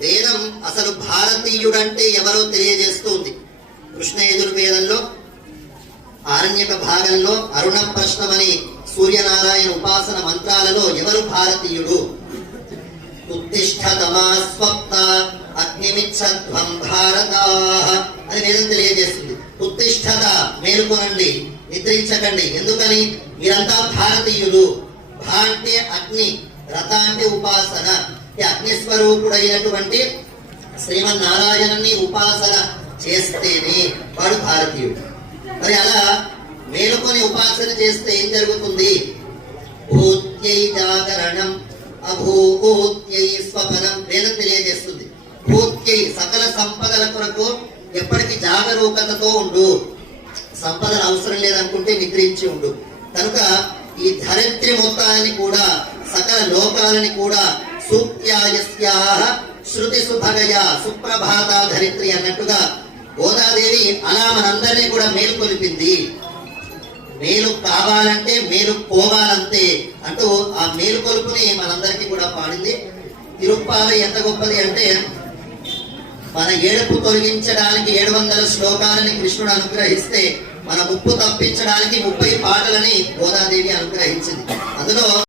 వేదం అసలు భారతీయుడంటే ఎవరో తెలియజేస్తుంది. కృష్ణ యజుర్వేదంలో ఆరణ్యక భాగంలో అరుణ ప్రశ్నమని సూర్యనారాయణ ఉపాసన మంత్రాలలో ఎవరు భారతీయుడు? ఉత్తిష్ఠతమా స్వప్త అగ్నిమిచ్చధ్వం భారతాః అని వేదం తెలియజేస్తుంది. ఉత్తిష్ఠత, మేలుకొనండి, నిద్రించకండి. ఎందుకని? మీరంతా భారతీయులు. భా అంటే అగ్ని, రథ అంటే ఉపాసన. అగ్నిస్వరూపుడైనటువంటి శ్రీమన్నారాయణుని ఉపాసన చేస్తేనే వాడు భారతీయుడు. మరి అలా మేలుకొని ఉపాసన చేస్తే ఏం జరుగుతుంది? భూత్యై జాగరణం అభూత్యై స్వపనం వేదం తెలియజేస్తుంది. భూత్యై సకల సంపదల కొరకు ఎప్పటికీ జాగరూకతతో ఉండు. సంపదలు అవసరం లేదనుకుంటే నిద్రించి ఉండు. కనుక ఈ ధరిత్రి మొత్తాన్ని కూడా, సకల లోకాలని కూడా సూక్త్యాయస్యాః శృతి సుభగయ సుప్రభాత ధరిత్రి అన్నట్టుగా గోదాదేవి అలా మనందరినీ కూడా మేలుకొలిపింది. మేలు కావాలంటే మేలు పోవాలంతే అంటూ ఆ మేలుకొలుపుని మనందరికీ కూడా పాడింది. తిరుప్పావై ఎంత గొప్పది అంటే, మన ఏడుపు తొలగించడానికి 700 శ్లోకాలని కృష్ణుడు అనుగ్రహిస్తే మన ముప్పు తప్పించడానికి 30 పాటలని గోదాదేవి అనుగ్రహించింది. అందులో